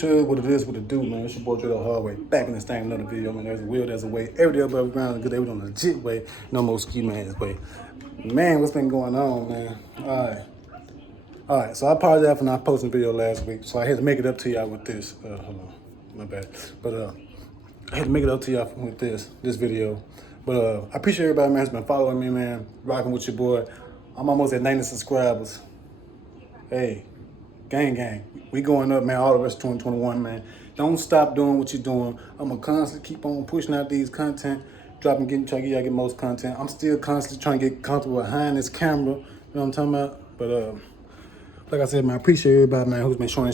YouTube, what it is, what it do, man. It's your boy Dredo Hardway, back in this thing, another video, man. There's a will, there's a way. Every day above ground, a good day, we on a legit way. No more ski man's way. Man, what's been going on, man? All right, so I apologize for not posting a video last week, so I had to make it up to y'all with this. Hold on, my bad. But I had to make it up to y'all with this video. But I appreciate everybody, man, who's been following me, man, rocking with your boy. I'm almost at 90 subscribers. Hey, gang. We going up, man, all the rest of 2021, man. Don't stop doing what you're doing. I'm going to constantly keep on pushing out these content, trying to get y'all get most content. I'm still constantly trying to get comfortable behind this camera. You know what I'm talking about? But like I said, man, I appreciate everybody, man, who's been showing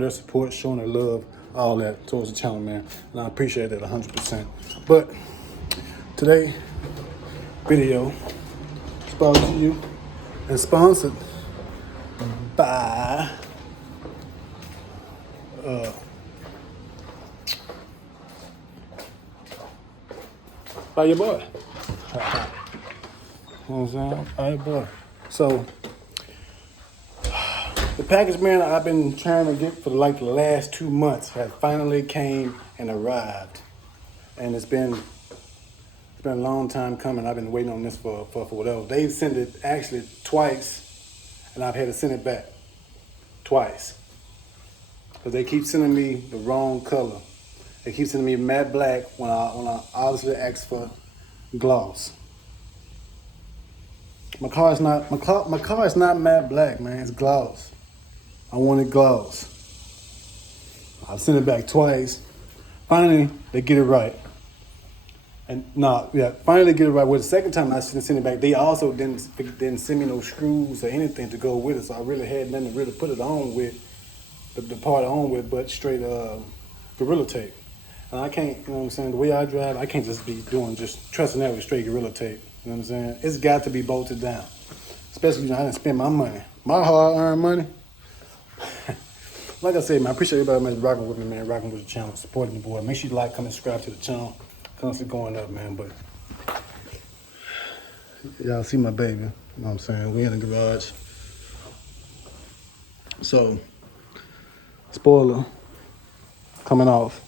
their support, showing their love, all that towards the channel, man. And I appreciate that 100%. But today video is brought to you and sponsored by your boy. You know what I'm saying? By your boy. So the package, man, I've been trying to get for like the last 2 months has finally came and arrived. And it's been a long time coming. I've been waiting on this for whatever. They sent it actually twice, and I've had to send it back twice. Because they keep sending me the wrong color. They keep sending me matte black when I obviously ask for gloss. My car is not matte black, man. It's gloss. I wanted gloss. I've sent it back twice. Finally, they get it right. Finally they get it right. Well, the second time I sent it back, they also didn't send me no screws or anything to go with it. So I really had nothing to really put it on with, the part on with, but straight Gorilla Tape. And I can't, you know what I'm saying, the way I drive, I can't just be trusting that with straight Gorilla Tape. You know what I'm saying? It's got to be bolted down. Especially, I didn't spend my money. My hard-earned money. Like I said, man, I appreciate everybody, man, rocking with me, man, rocking with the channel, supporting the boy. Make sure you like, comment, subscribe to the channel. Constantly going up, man, but y'all see my baby. You know what I'm saying? We in the garage. So, spoiler coming off.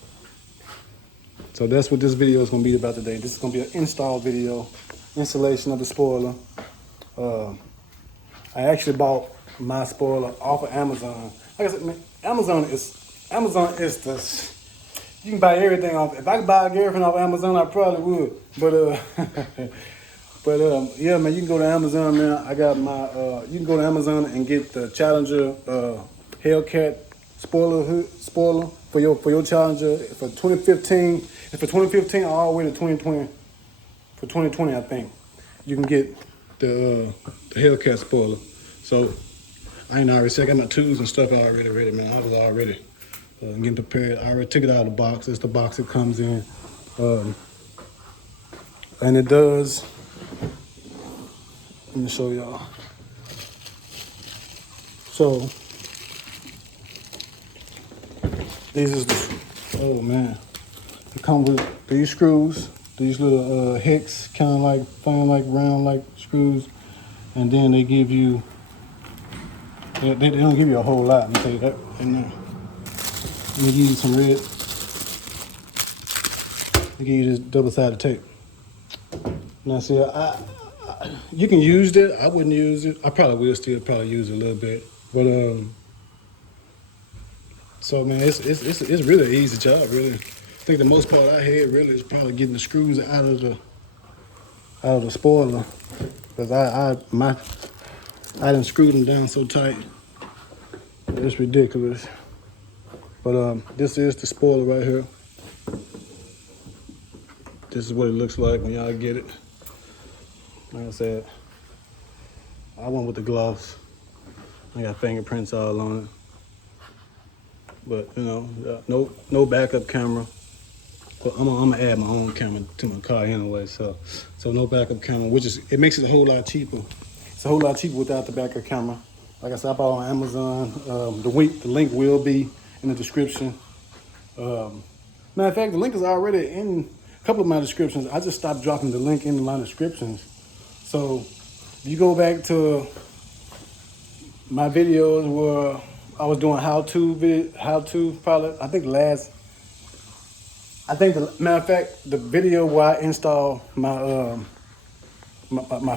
So that's what this video is going to be about today. This is going to be an install video, installation of the spoiler. I actually bought my spoiler off of Amazon. Like I said, man, Amazon is the, you can buy everything off. If I could buy everything off Amazon, I probably would. But yeah, man, you can go to Amazon, man. I got my you can go to Amazon and get the Challenger Hellcat spoiler for your Challenger for 2015. It's for 2015 all the way to 2020. For 2020, I think you can get the Hellcat spoiler. So I already said I got my tools and stuff already ready, man. I was already getting prepared. I already took it out of the box. That's the box it comes in. And it does, let me show y'all. So, these is the, oh man. It comes with these screws, these little hex, kind of like, fine like round like screws. And then they give you, they don't give you a whole lot, let me tell you that in there. Let me give you some red. They give you this double-sided tape. Now, see, you can use it. I wouldn't use it. I probably will still use it a little bit. But so man, it's really an easy job. Really, I think the most part I had really is probably getting the screws out of the spoiler, because I done screwed them down so tight. It's ridiculous. But this is the spoiler right here. This is what it looks like when y'all get it. Like I said, I went with the gloss. I got fingerprints all on it. But you know, no backup camera. But I'm gonna add my own camera to my car anyway. So no backup camera, it makes it a whole lot cheaper. It's a whole lot cheaper without the backup camera. Like I said, I bought on Amazon. The link will be in the description. Matter of fact, the link is already in a couple of my descriptions. I just stopped dropping the link in my descriptions. So if you go back to my videos where I was doing how-to probably, the matter of fact, the video where I install my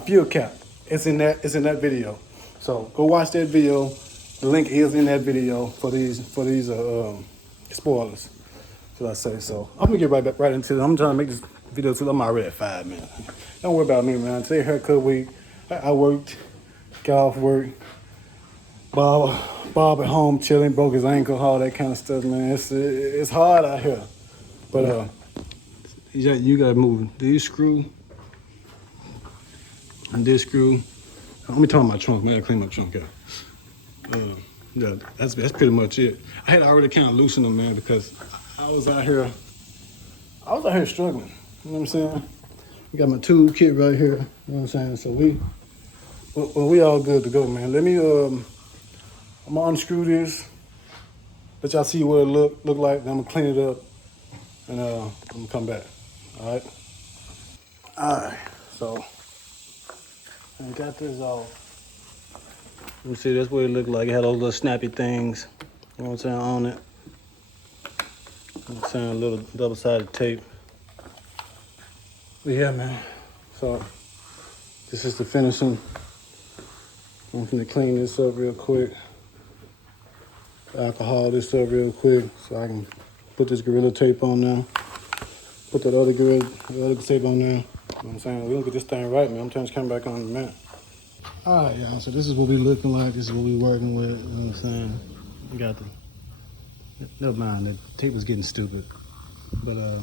fuel cap, it's in that video. So go watch that video. The link is in that video for these spoilers, should I say. So I'm gonna get right into it. I'm trying to make this video too. I'm already at 5 minutes. Don't worry about me, man. Today haircut week. I worked, got off work. Bob at home chilling, broke his ankle, all that kind of stuff, man. It's hard out here, but you gotta move these screw and this screw. Let me turn my trunk, man. I clean my trunk out. Yeah, that's pretty much it. I had already kind of loosened them, man, because I was out here struggling. You know what I'm saying? We got my tool kit right here. You know what I'm saying? So we all good to go, man. Let me I'm gonna unscrew this, let y'all see what it look like. Then I'm gonna clean it up, and I'm gonna come back. All right. So I got this off. You see, that's what it looked like. It had those little snappy things, you know what I'm saying, on it. You know what I'm saying, a little double-sided tape. But yeah, man. So this is the finishing. I'm gonna clean this up real quick. Alcohol this up real quick so I can put this Gorilla tape on now. Put that other tape on now. You know what I'm saying? We're gonna get this thing right, man. I'm trying to come back on in a minute. Alright, y'all. So this is what we looking like. This is what we working with. You know what I'm saying? We got never mind, the tape was getting stupid. But I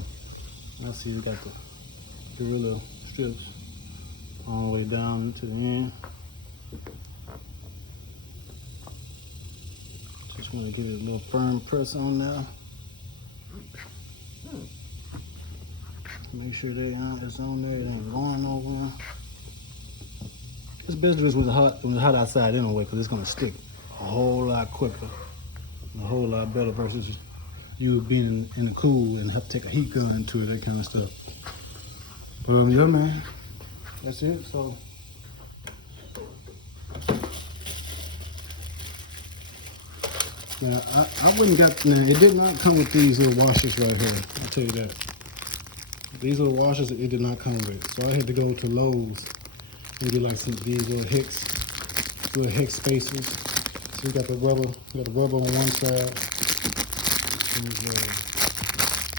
see we got the Gorilla strips all the way down to the end. Just want to get a little firm press on now. Make sure it's on there, it ain't going nowhere. It's best to do this when it's hot outside anyway, because it's going to stick a whole lot quicker, a whole lot better versus you being in the cool and have to take a heat gun to it, that kind of stuff. But yeah, man, that's it. So now, I wouldn't got, now it did not come with these little washers right here, I'll tell you that. These little washers, it did not come with. So I had to go to Lowe's and get like some of these little hex spacers. So we got the rubber on one side, and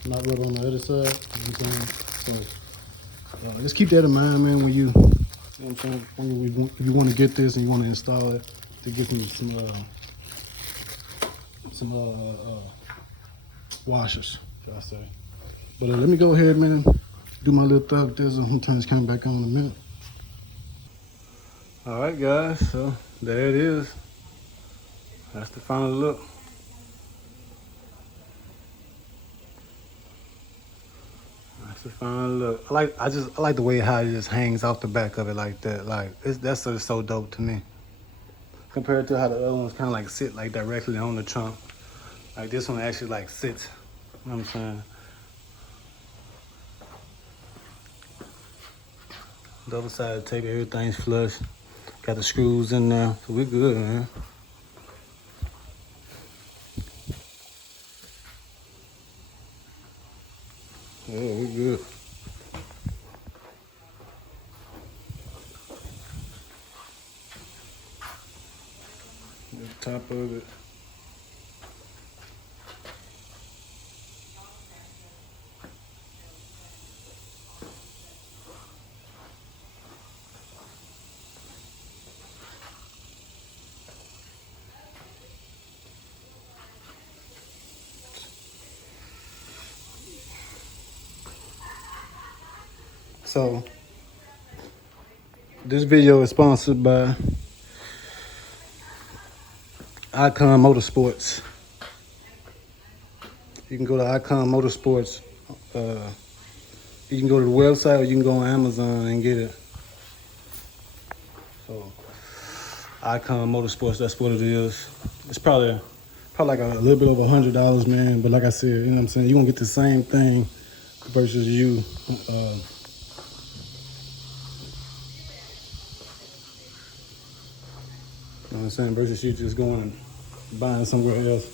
not rubber on the other side, you know what I'm saying? So just keep that in mind, man, when you know what I'm saying, if you want to get this and you want to install it, to get some washers, shall I say. But let me go ahead, man, do my little thug dizzle. I'm gonna turn this camera back on in a minute. All right, guys, so there it is. That's the final look. That's the final look. I like the way how it just hangs off the back of it like that. Like that's sort of so dope to me. Compared to how the other ones kind of like sit like directly on the trunk. Like this one actually like sits. You know what I'm saying? Double-sided tape, everything's flush. Got the screws in there, so we're good, man. Yeah, we're good. The top of it. So this video is sponsored by Icon Motorsports. You can go to Icon Motorsports. You can go to the website or you can go on Amazon and get it. So Icon Motorsports, that's what it is. It's probably like a little bit over $100, man. But like I said, you know what I'm saying, you're gonna get the same thing versus you you know what I'm saying, versus you just going buying somewhere else.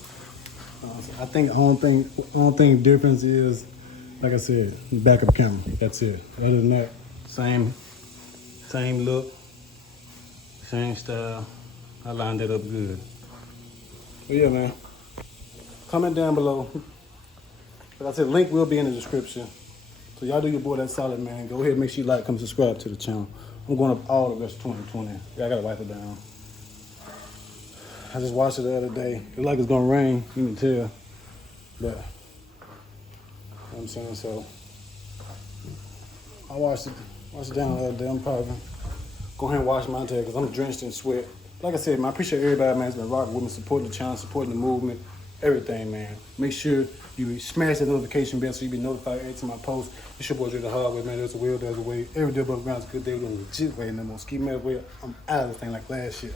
I think the only thing difference is, like I said, the back of the camera. That's it. Other than that, same look, same style. I lined it up good. But yeah, man. Comment down below. Like I said, link will be in the description. So y'all do your boy that solid, man. Go ahead and make sure you like, come subscribe to the channel. I'm going up all the rest of 2020. Yeah, I gotta wipe it down. I just watched it the other day. It like it's gonna rain, you can tell. But, you know what I'm saying? So, I watched it down the other day. I'm probably gonna go ahead and wash my tail because I'm drenched in sweat. Like I said, man, I appreciate everybody, man, that's been rocking with me, supporting the channel, supporting the movement, everything, man. Make sure you smash that notification bell so you be notified every time I post. It's your boy, Dre the Hard Way, man. There's a will, there's a way. Every day above ground is a good day. We're going to legit way, no more ski mad way. I'm out of this thing like last year.